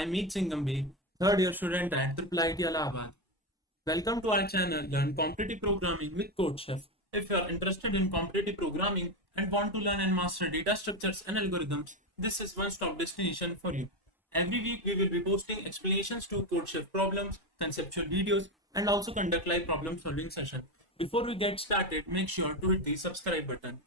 I'm Singh Gambhir, third year student at IIIT Allahabad. Welcome to our channel Learn Competitive Programming with CodeChef. If you are interested in competitive programming and want to learn and master data structures and algorithms, this is one-stop destination for you. Every week we will be posting explanations to CodeChef problems, conceptual videos, and also conduct live problem solving session. Before we get started, make sure to hit the subscribe button.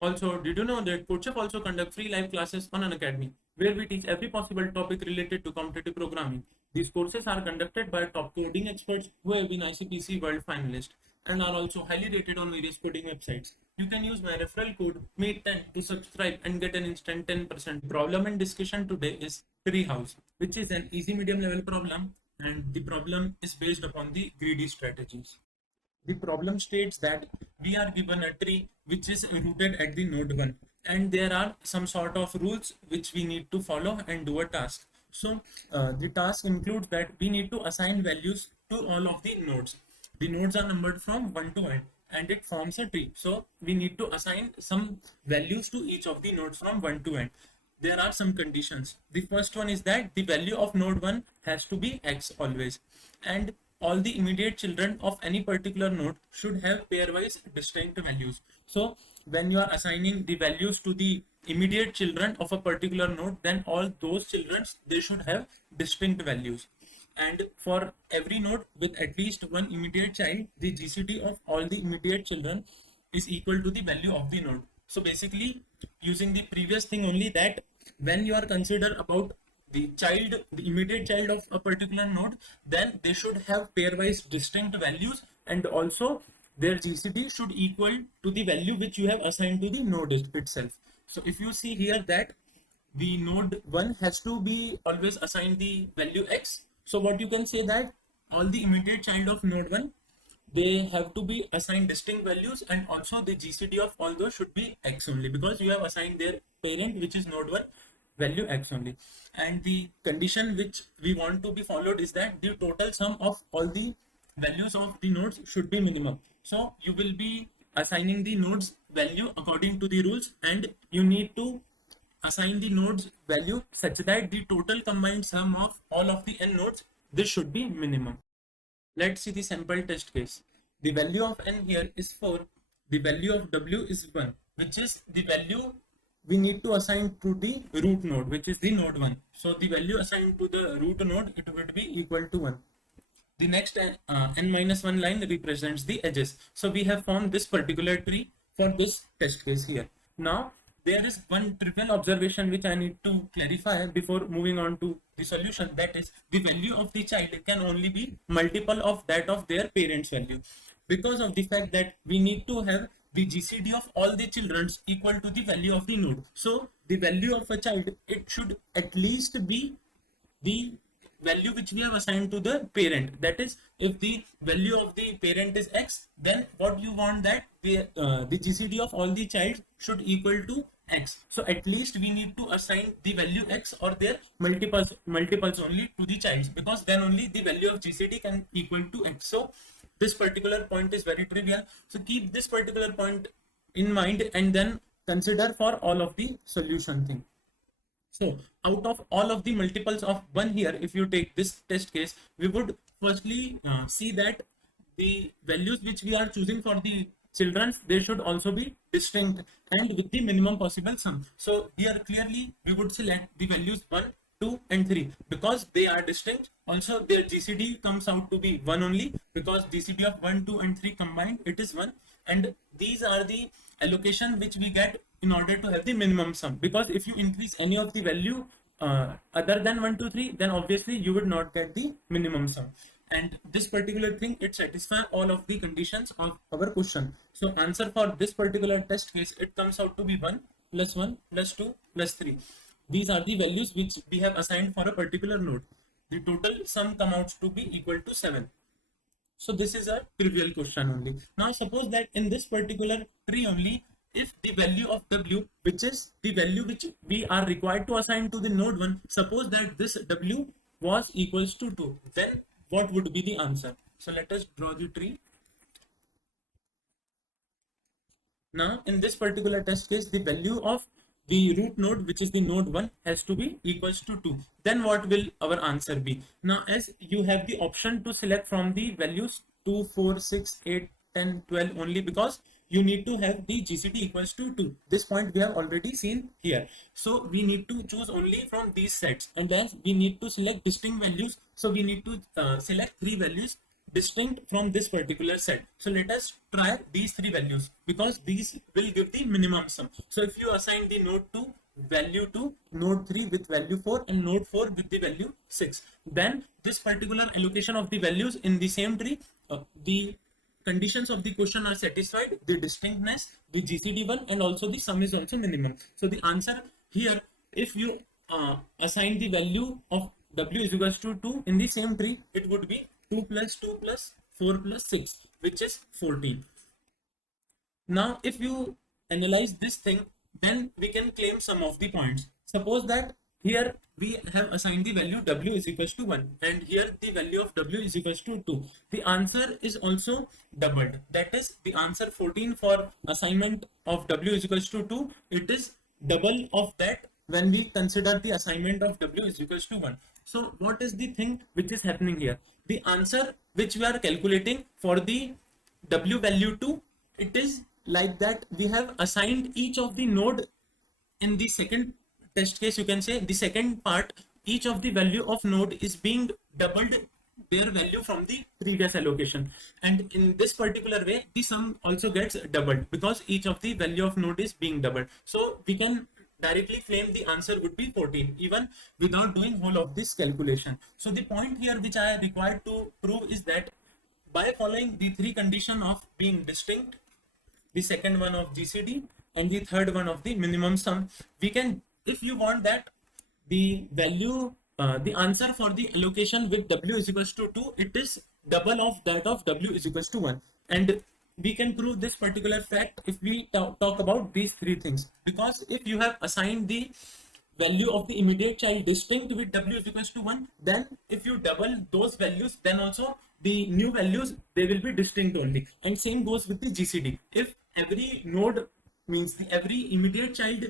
Also, did you know that CodeChef also conduct free live classes on an academy where we teach every possible topic related to competitive programming. These courses are conducted by top coding experts who have been ICPC World finalists and are also highly rated on various coding websites. You can use my referral code MAY10 to subscribe and get an instant 10%. Problem and discussion today is treehouse, which is an easy medium level problem, and the problem is based upon the greedy strategies. The problem states that we are given a tree which is rooted at the node 1, and there are some sort of rules which we need to follow and do a task. So the task includes that we need to assign values to all of the nodes. The nodes are numbered from 1 to n and it forms a tree. So we need to assign some values to each of the nodes from 1 to n. There are some conditions. The first one is that the value of node 1 has to be x always, and all the immediate children of any particular node should have pairwise distinct values. So when you are assigning the values to the immediate children of a particular node, then all those children, they should have distinct values. And for every node with at least one immediate child, the GCD of all the immediate children is equal to the value of the node. So basically, using the previous thing only, that when you are considered about the immediate child of a particular node, then they should have pairwise distinct values, and also their GCD should equal to the value which you have assigned to the node itself. So if you see here that the node 1 has to be always assigned the value x, so what you can say that all the immediate child of node 1, they have to be assigned distinct values, and also the GCD of all those should be x only, because you have assigned their parent, which is node 1, value x only. And the condition which we want to be followed is that the total sum of all the values of the nodes should be minimum. So you will be assigning the nodes value according to the rules, and you need to assign the nodes value such that the total combined sum of all of the n nodes, this should be minimum. Let's see the sample test case. The value of n here is 4. The value of w is 1, which is the value we need to assign to the root node, which is the node 1. So the value assigned to the root node, it would be equal to 1. The next n-1 line represents the edges. So we have formed this particular tree for this test case here. Now there is one trivial observation which I need to clarify before moving on to the solution. That is, the value of the child can only be multiple of that of their parents' value, because of the fact that we need to have the GCD of all the children equal to the value of the node. So the value of a child, it should at least be the value which we have assigned to the parent. That is, if the value of the parent is x, then what you want that the GCD of all the child should equal to x. So at least we need to assign the value x or their multiples only to the child, because then only the value of GCD can equal to x. So this particular point is very trivial. So keep this particular point in mind and then consider for all of the solution thing. So out of all of the multiples of 1 here, if you take this test case, we would firstly see that the values which we are choosing for the children, they should also be distinct and with the minimum possible sum. So here clearly we would select the values 1, 2 and 3 because they are distinct. Also their GCD comes out to be 1 only, because GCD of 1, 2 and 3 combined, it is 1. And these are the allocation which we get in order to have the minimum sum, because if you increase any of the value other than 1, 2, 3, then obviously you would not get the minimum sum. And this particular thing, it satisfies all of the conditions of our question. So answer for this particular test case, it comes out to be 1 plus 1 plus 2 plus 3. These are the values which we have assigned for a particular node. The total sum comes out to be equal to 7. So this is a trivial question only. Now suppose that in this particular tree only, if the value of w, which is the value which we are required to assign to the node 1, suppose that this w was equals to 2, then what would be the answer? So let us draw the tree. Now in this particular test case, the value of the root node, which is the node 1, has to be equals to 2. Then what will our answer be? Now, as you have the option to select from the values 2, 4, 6, 8, 10, 12 only, because you need to have the GCD equals to 2. This point we have already seen here. So we need to choose only from these sets, and then we need to select distinct values. So we need to select 3 values distinct from this particular set. So let us try these 3 values, because these will give the minimum sum. So if you assign the node 2 value to node 3 with value 4 and node 4 with the value 6, then this particular allocation of the values in the same tree, the conditions of the question are satisfied, the distinctness, the GCD1, and also the sum is also minimum. So the answer here, if you assign the value of W is equals to 2 in the same tree, it would be 2 plus 2 plus 4 plus 6, which is 14. Now, if you analyze this thing, then we can claim some of the points. Suppose that here we have assigned the value W is equals to 1, and here the value of W is equals to 2. The answer is also doubled. That is, the answer 14 for assignment of W is equals to 2, it is double of that when we consider the assignment of W is equals to 1. So what is the thing which is happening here? The answer which we are calculating for the W value 2, it is like that we have assigned each of the node in the second test case. You can say the second part, each of the value of node is being doubled their value from the previous allocation, and in this particular way the sum also gets doubled because each of the value of node is being doubled. So we can directly claim the answer would be 14 even without doing whole of this calculation. So the point here which I am required to prove is that by following the 3 condition of being distinct, the second one of GCD, and the third one of the minimum sum, we can, if you want that the value, the answer for the allocation with W is equals to 2, it is double of that of W is equals to 1. And we can prove this particular fact if we talk about these 3 things, because if you have assigned the value of the immediate child distinct with W is equals to 1, then if you double those values, then also the new values, they will be distinct only. And same goes with the GCD. If every node means the every immediate child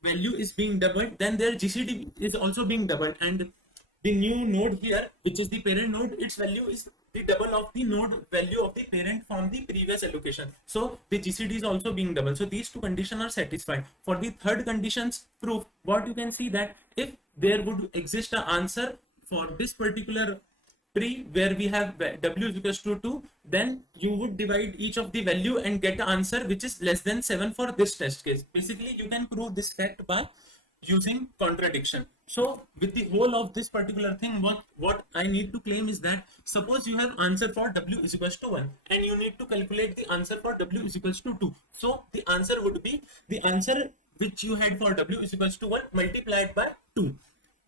value is being doubled, then their GCD is also being doubled, and the new node here, which is the parent node, its value is the double of the node value of the parent from the previous allocation. So the GCD is also being double. So these 2 conditions are satisfied. For the third conditions proof, what you can see that if there would exist an answer for this particular tree where we have W is equals to 2, then you would divide each of the value and get the answer which is less than 7 for this test case. Basically, you can prove this fact by using contradiction. So with the whole of this particular thing, what I need to claim is that suppose you have answer for W is equals to 1 and you need to calculate the answer for W is equals to 2. So the answer would be the answer which you had for W is equals to 1 multiplied by 2.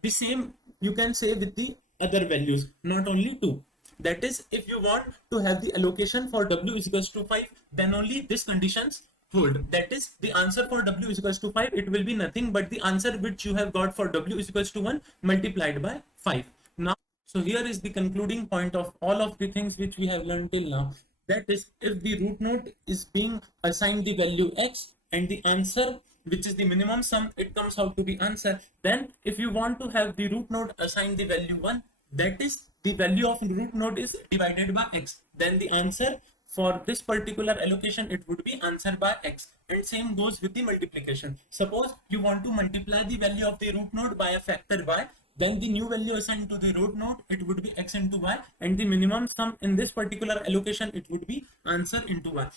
The same you can say with the other values, not only 2. That is, if you want to have the allocation for W is equals to 5, then only this conditions hold. That is, the answer for W is equals to 5, it will be nothing but the answer which you have got for W is equals to 1 multiplied by 5. Now, so here is the concluding point of all of the things which we have learned till now. That is, if the root node is being assigned the value X and the answer which is the minimum sum, it comes out to the answer. Then if you want to have the root node assign the value 1, that is the value of root node is divided by X, then the answer for this particular allocation, it would be answer by X. And same goes with the multiplication. Suppose you want to multiply the value of the root node by a factor Y, then the new value assigned to the root node, it would be X into Y, and the minimum sum in this particular allocation, it would be answer into Y.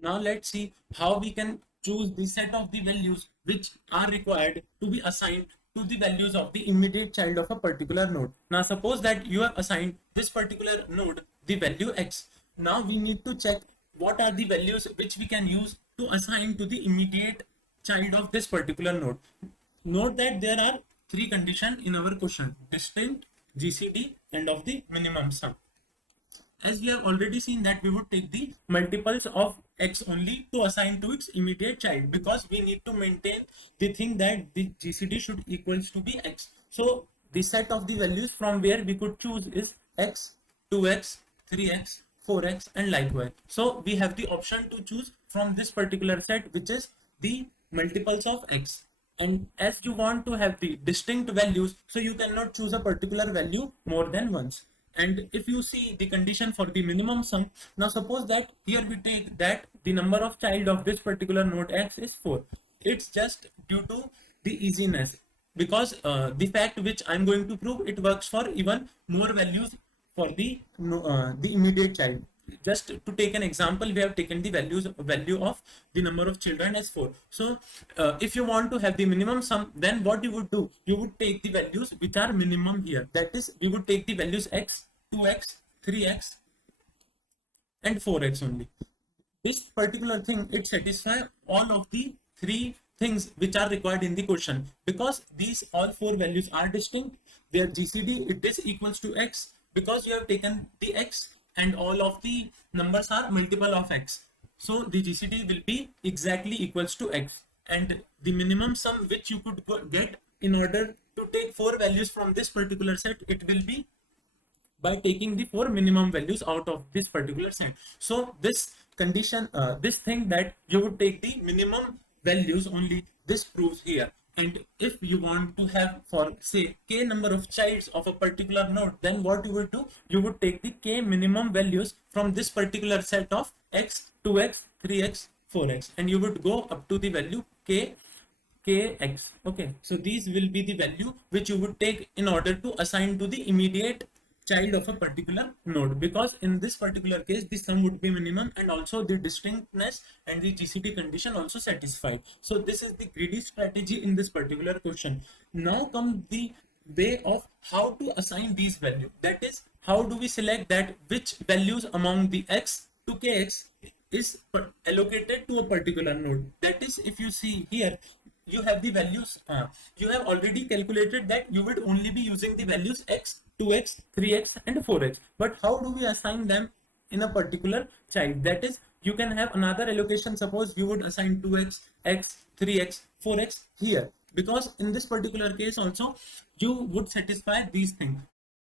Now let's see how we can choose the set of the values which are required to be assigned to the values of the immediate child of a particular node. Now suppose that you have assigned this particular node the value X. Now we need to check what are the values which we can use to assign to the immediate child of this particular node. Note that there are 3 conditions in our question: distinct, GCD, and of the minimum sum. As we have already seen that we would take the multiples of X only to assign to its immediate child, because we need to maintain the thing that the GCD should equals to be X. So the set of the values from where we could choose is X, 2X, 3X, 4X, and likewise. So we have the option to choose from this particular set, which is the multiples of X. And as you want to have the distinct values, so you cannot choose a particular value more than once. And if you see the condition for the minimum sum, now suppose that here we take that the number of child of this particular node X is 4. It's just due to the easiness, because the fact which I'm going to prove, it works for even more values for the immediate child. Just to take an example, we have taken the value of the number of children as 4. So if you want to have the minimum sum, then what you would do, you would take the values which are minimum here. That is, we would take the values x, 2x, 3x and 4x only. This particular thing, it satisfies all of the three things which are required in the question, because these all four values are distinct. Their GCD, it is equals to x, because you have taken the x and all of the numbers are multiple of x. So the GCD will be exactly equals to x. And the minimum sum which you could get in order to take four values from this particular set, it will be by taking the four minimum values out of this particular set. So this condition, this thing that you would take the minimum values only, this proves here. And if you want to have, for say, k number of childs of a particular node, then what you would do, you would take the k minimum values from this particular set of x, 2x, 3x, 4x, and you would go up to the value kx. Okay, so these will be the value which you would take in order to assign to the immediate child of a particular node, because in this particular case the sum would be minimum and also the distinctness and the GCD condition also satisfied. So this is the greedy strategy in this particular question. Now comes the way of how to assign these values. That is, how do we select that which values among the x to kx is allocated to a particular node. That is, if you see here, you have the values, you have already calculated that you would only be using the values x, 2x, 3x and 4x. But how do we assign them in a particular child? That is, you can have another allocation. Suppose you would assign 2x, x, 3x, 4x here, because in this particular case also you would satisfy these things.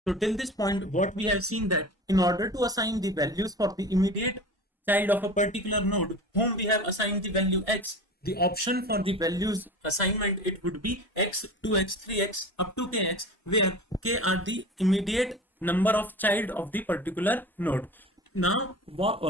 So till this point, what we have seen, that in order to assign the values for the immediate child of a particular node whom we have assigned the value x, the option for the values assignment, it would be x, 2x, 3x up to kx, where k are the immediate number of child of the particular node. Now what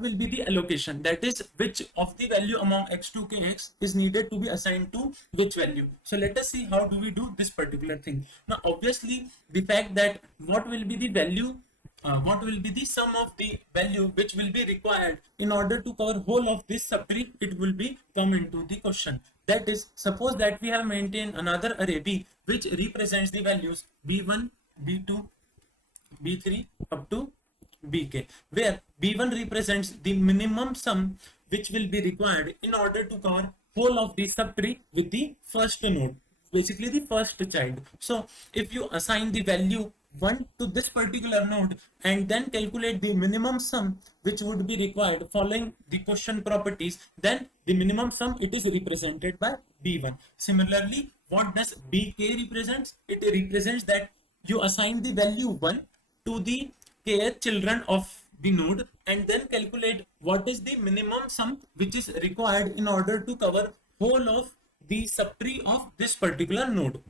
will be the allocation? That is, which of the value among x to kx is needed to be assigned to which value. So let us see how do we do this particular thing. Now obviously, the fact that what will be the value, what will be the sum of the value which will be required in order to cover whole of this subtree, it will be come into the question. That is, suppose that we have maintained another array B which represents the values b1, b2, b3 up to bk, where b1 represents the minimum sum which will be required in order to cover whole of the subtree with the first node, basically the first child. So if you assign the value 1 to this particular node and then calculate the minimum sum which would be required following the question properties, then the minimum sum, it is represented by b1. Similarly, what does bk represents? It represents that you assign the value 1 to the kth children of the node and then calculate what is the minimum sum which is required in order to cover whole of the subtree of this particular node.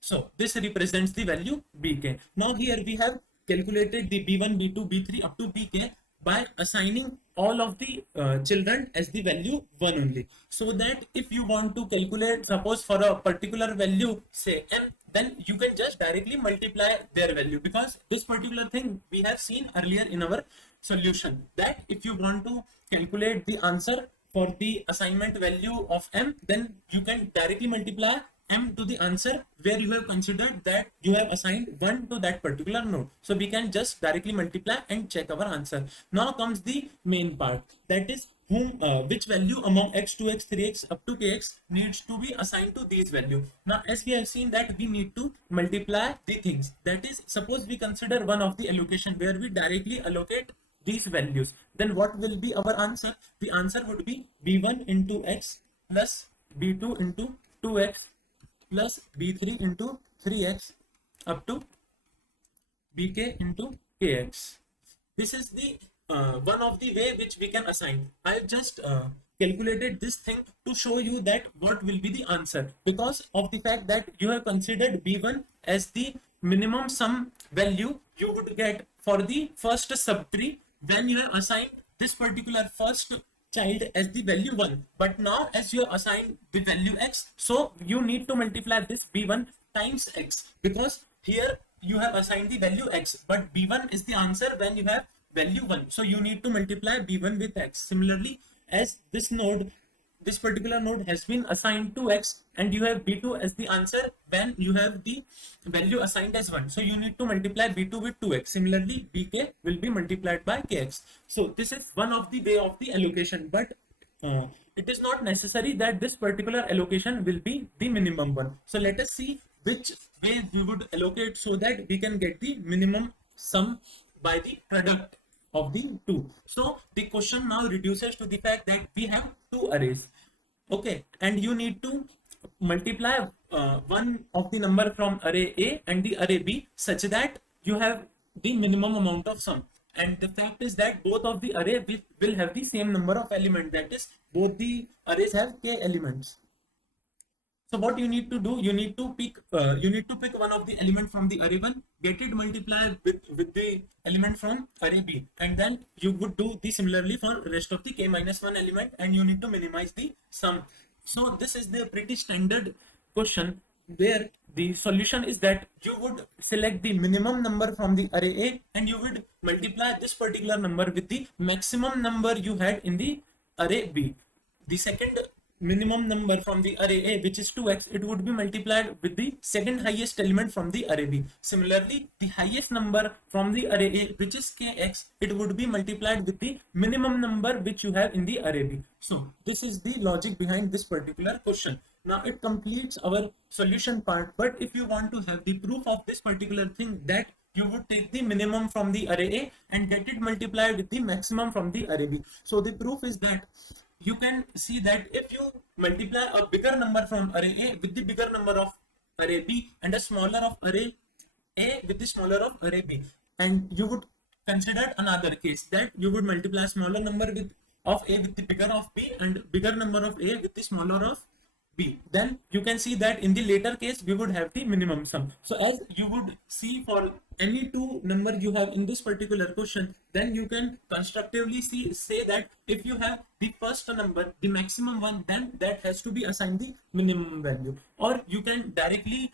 So this represents the value bk. Now here we have calculated the b1, b2, b3 up to bk by assigning all of the children as the value 1 only. So that if you want to calculate, suppose for a particular value, say m, then you can just directly multiply their value, because this particular thing we have seen earlier in our solution, that if you want to calculate the answer for the assignment value of m, then you can directly multiply m to the answer where you have considered that you have assigned 1 to that particular node. So we can just directly multiply and check our answer. Now comes the main part, that is which value among x, 2x, 3x up to kx needs to be assigned to these value. Now as we have seen that we need to multiply the things. That is, suppose we consider one of the allocation where we directly allocate these values, then what will be our answer? The answer would be b1 into x plus b2 into 2x plus b3 into 3x up to bk into kx. This is the one of the way which we can assign. I just calculated this thing to show you that what will be the answer, because of the fact that you have considered b1 as the minimum sum value you would get for the first subtree when you have assigned this particular first child as the value 1. But now as you assign the value x, so you need to multiply this b1 times x, because here you have assigned the value x, but b1 is the answer when you have value 1. So you need to multiply b1 with x. Similarly, as this particular node has been assigned to x, and you have b2 as the answer when you have the value assigned as 1. So you need to multiply b2 with 2x. Similarly, bk will be multiplied by kx. So this is one of the way of the allocation, but it is not necessary that this particular allocation will be the minimum one. So let us see which way we would allocate so that we can get the minimum sum by the product of the two. So the question now reduces to the fact that we have two arrays, okay, and you need to multiply one of the number from array A and the array B such that you have the minimum amount of sum. And the fact is that both of the array will have the same number of elements, that is both the arrays have k elements. So what you need to do, you need to pick one of the element from the array 1, get it multiplied with the element from array B, and then you would do the similarly for rest of the k minus 1 element, and you need to minimize the sum. So this is the pretty standard question where the solution is that you would select the minimum number from the array A and you would multiply this particular number with the maximum number you had in the array B. The second minimum number from the array A, which is 2x, it would be multiplied with the second highest element from the array B. Similarly, the highest number from the array A, which is kx, it would be multiplied with the minimum number which you have in the array B. So this is the logic behind this particular question. Now it completes our solution part, but if you want to have the proof of this particular thing, that you would take the minimum from the array A and get it multiplied with the maximum from the array B. So the proof is that you can see that if you multiply a bigger number from array A with the bigger number of array B and a smaller of array A with the smaller of array B, and you would consider another case that you would multiply smaller number of A with the bigger of B and bigger number of A with the smaller of B, then you can see that in the later case we would have the minimum sum. So as you would see for any two number you have in this particular question, then you can constructively say that if you have the first number, the maximum one, then that has to be assigned the minimum value. Or you can directly,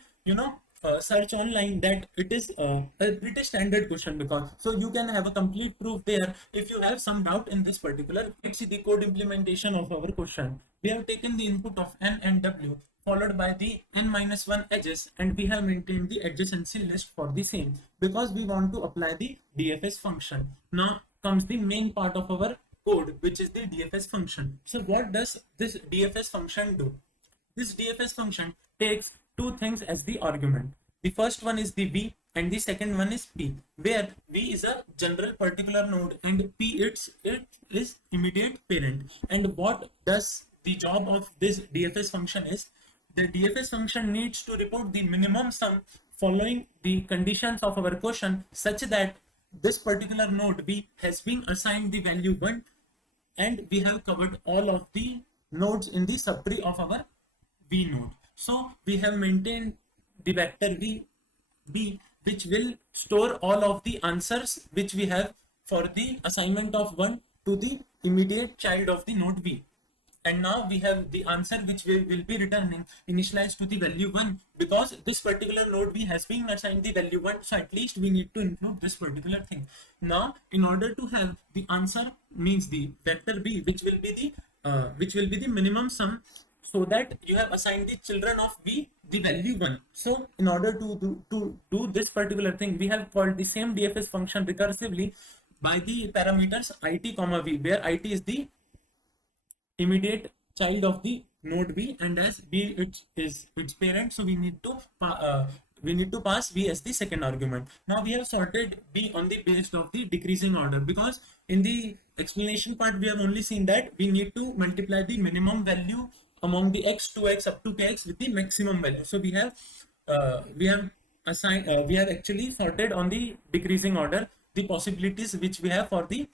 search online that it is a pretty standard question, because so you can have a complete proof there. If you have some doubt in this particular, let's see the code implementation of our question. We have taken the input of n and w followed by the n-1 edges, and we have maintained the adjacency list for the same because we want to apply the DFS function. Now comes the main part of our code, which is the DFS function. So what does this DFS function do? This DFS function takes two things as the argument. The first one is the v and the second one is p, where v is a general particular node and p it is immediate parent. And what does the job of this DFS function is, the DFS function needs to report the minimum sum following the conditions of our question, such that this particular node v has been assigned the value 1, and we have covered all of the nodes in the subtree of our v node. So we have maintained the vector v b, which will store all of the answers which we have for the assignment of 1 to the immediate child of the node v. And now we have the answer which we will be returning initialized to the value 1, because this particular node v has been assigned the value 1, so at least we need to include this particular thing. Now in order to have the answer, means the vector b, which will be the minimum sum, so that you have assigned the children of v the value 1. So in order to do this particular thing, we have called the same DFS function recursively by the parameters it comma v, where it is the immediate child of the node v, and as b is its parent, so we need to pass v as the second argument. Now we have sorted b on the basis of the decreasing order, because in the explanation part we have only seen that we need to multiply the minimum value among the x, 2x up to kx with the maximum value. So we have actually sorted on the decreasing order the possibilities which we have for the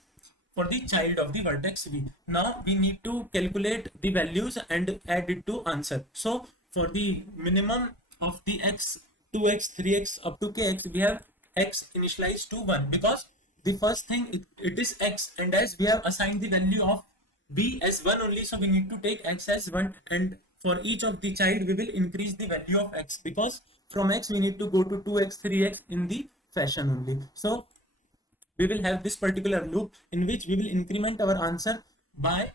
for the child of the vertex v. Now we need to calculate the values and add it to answer. So for the minimum of the x, 2x, 3x up to kx, we have x initialized to 1 because the first thing it is x, and as we have assigned the value of b as 1 only, so we need to take x as 1, and for each of the child we will increase the value of x because from x we need to go to 2x, 3x in the fashion only. So we will have this particular loop in which we will increment our answer by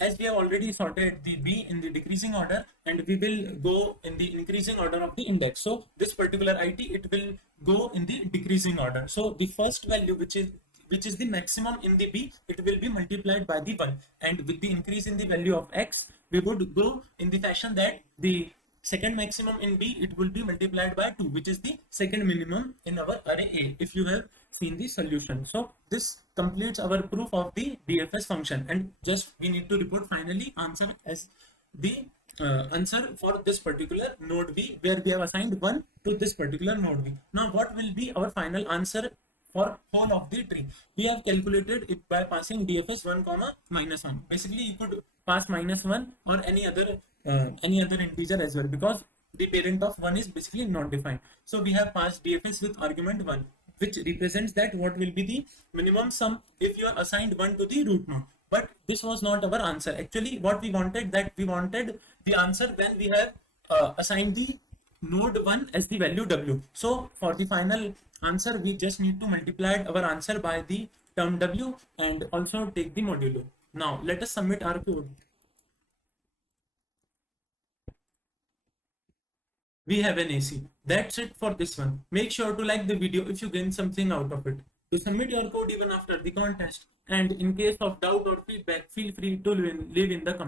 as we have already sorted the b in the decreasing order, and we will go in the increasing order of the index. So this particular it, it will go in the decreasing order. So the first value, which is the maximum in the b, it will be multiplied by the 1, and with the increase in the value of x we would go in the fashion that the second maximum in b, it will be multiplied by 2, which is the second minimum in our array a, if you have seen the solution. So this completes our proof of the DFS function, and just we need to report finally answer as the answer for this particular node v, where we have assigned 1 to this particular node v. Now what will be our final answer for whole of the tree? We have calculated it by passing DFS 1 comma minus 1. Basically you could pass -1 or any other integer as well, because the parent of 1 is basically not defined. So we have passed DFS with argument 1, which represents that what will be the minimum sum if you are assigned 1 to the root node. But this was not our answer. Actually what we wanted, that we wanted the answer when we have assigned the node 1 as the value w. So for the final answer we just need to multiply our answer by the term w and also take the modulo. Now let us submit our code. We have an AC. That's it for this one. Make sure to like the video if you gain something out of it. To submit your code even after the contest, and in case of doubt or feedback, feel free to leave in the comments.